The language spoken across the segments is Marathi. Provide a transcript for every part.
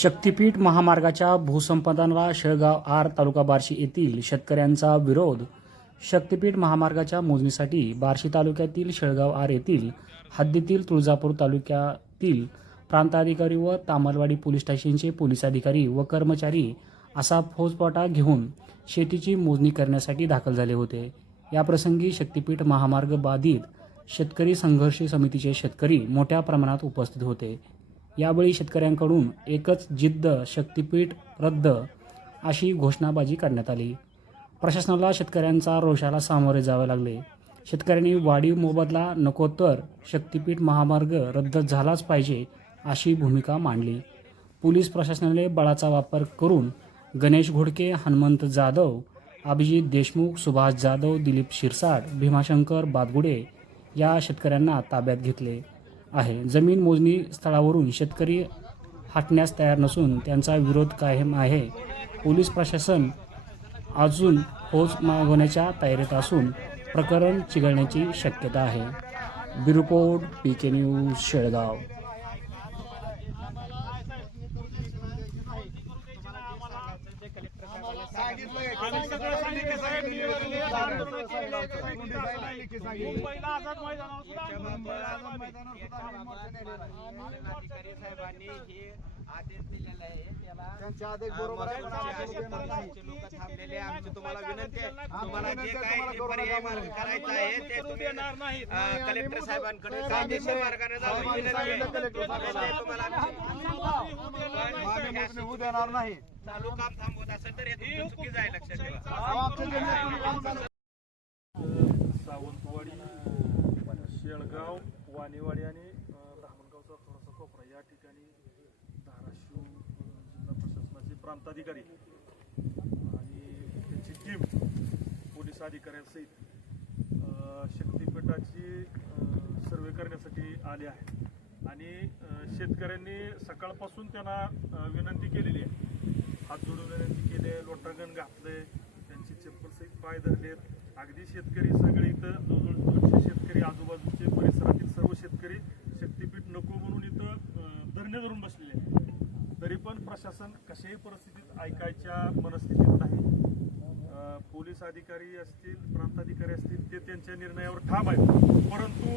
शक्तीपीठ महामार्गाच्या भूसंपादनाला शेळगाव आर तालुका बार्शी येथील शेतकऱ्यांचा विरोध. शक्तीपीठ महामार्गाच्या मोजणीसाठी बार्शी तालुक्यातील शेळगाव आर येथील हद्दीतील तुळजापूर तालुक्यातील प्रांताधिकारी व तामलवाडी पोलीस स्टेशनचे पोलीस अधिकारी व कर्मचारी असा फौजपाटा घेऊन शेतीची मोजणी करण्यासाठी दाखल झाले होते. याप्रसंगी शक्तीपीठ महामार्ग बाधित शेतकरी संघर्ष समितीचे शेतकरी मोठ्या प्रमाणात उपस्थित होते. यावेळी शेतकऱ्यांकडून एकच जिद्द शक्तीपीठ रद्द अशी घोषणाबाजी करण्यात आली. प्रशासनाला शेतकऱ्यांचा रोषाला सामोरे जावे लागले. शेतकऱ्यांनी वाढीव मोबदला नको तर शक्तीपीठ महामार्ग रद्द झालाच पाहिजे अशी भूमिका मांडली. पोलीस प्रशासनाने बळाचा वापर करून गणेश घोडके हनुमंत जाधव अभिजित देशमुख सुभाष जाधव दिलीप शिरसाट भीमाशंकर बादगुडे या शेतकऱ्यांना ताब्यात घेतले. आहे. जमीन मोजणी स्थळावरून शेतकरी हटण्यास तयार नसून त्यांचा विरोध कायम आहे. पोलीस प्रशासन अजून फौज मागवण्याच्या तयारीत असून प्रकरण चिघळण्याची शक्यता आहे. बिरुपोर्ट पी के न्यूज शेळगाव. आम्ही सगळं सांगितलं साहेब. मुंबईला आझाद मैदानावर साहेबांनी हे आदेश दिलेला आहे त्याला त्यांचे आदेश बरोबर आहे पण आमचे आम्हाला असे देणार नाही. आमचे लोक थांबलेले आहे. आमची तुम्हाला विनंती आहे तुम्हाला जे काही तुम्हाला पर्याय मार्ग. करायचा आहे ते तुम्ही कलेक्टर साहेबांकडे कायदेशीर मार्गाने विनंती आहे. तुम्हाला नाही चालू काम थांबवत असेल तर हे तुमचं चुकीचं आहे लक्षात ठेवा अहो, आमच्या जमिनीत तुम्ही काम चालू सावंतवाडी शेळगाव वाणीवाडी आणि रामणगावचा धामणगावचा थोडासा कोपरा. या ठिकाणी धाराशिव जिल्हा प्रशासनाचे प्रांताधिकारी आणि त्यांची टीम पोलीस अधिकाऱ्यांसहित शक्तीपीठाची सर्वे करण्यासाठी आले आहे आणि शेतकऱ्यांनी सकाळपासून त्यांना विनंती केलेली आहे. हात जोडून विनंती केली आहे लोटांगण घातले त्यांची चप्पल सहित पाय धरलेत. अगदी शेतकरी सगळे इथं जवळजवळ दोनशे शेतकरी आजूबाजूचे परिसरातील सर्व शेतकरी शक्तीपीठ नको म्हणून इथं अं, धरणे धरून बसलेले आहेत तरी पण प्रशासन कशाही परिस्थितीत ऐकायच्या मनस्थितीत नाही. पोलीस अधिकारी असतील प्रांताधिकारी असतील ते त्यांच्या निर्णयावर ठाम आहेत. परंतु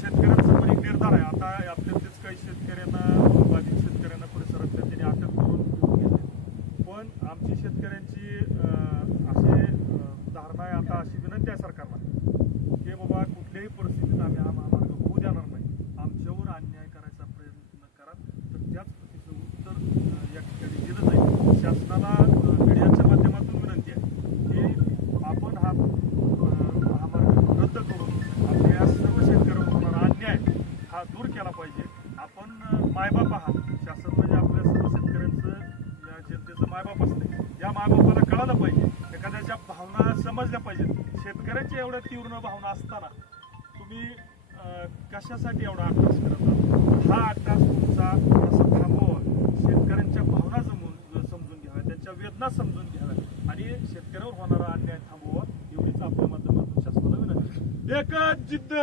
शेतकऱ्यांचा पण एक निर्धार आहे. आता आपल्या काही शेतकऱ्यांना बाधित शेतकऱ्यांना परिसरातल्या त्यांनी अटक करून घेऊन गेले पण आमची शेतकऱ्यांची अं, अशी अं, धारणा आहे आता अशी विनंती आहे सरकारला की बाबा कुठल्याही परिस्थितीत आम्ही हा महामार्ग होऊ देणार नाही आमच्यावर अन्याय करायचा प्रयत्न करा तर त्याच प्रतीचं उत्तर अं, या ठिकाणी दिलं जाईल शासनाला अं, मीडियाच्या माध्यमातून विनंती आहे की आपण हा अं, महामार्ग रद्द करून आपल्या सर्व शेतकऱ्यांवर होणारा अन्याय हा दूर केला पाहिजे आपण अं, मायबाप आहात शासन म्हणजे आपल्या सर्व शेतकऱ्यांचं या जनतेचं मायबाप असते या मायबापाला कळालं पाहिजे. एखाद्याच्या भावना समजल्या पाहिजेत. शेतकऱ्यांच्या एवढ्या तीव्र भावना असताना तुम्ही कशासाठी एवढा अट्टास करत हा अट्टास तुमचा असं थांबवा. शेतकऱ्यांच्या भावना जमून समजून घ्याव्या. त्यांच्या वेदना समजून घ्याव्या. आणि शेतकऱ्यावर होणारा अन्याय थांबवा. एवढीच आपल्या माध्यमातून शासनाला विनंती. एकच जिद्द.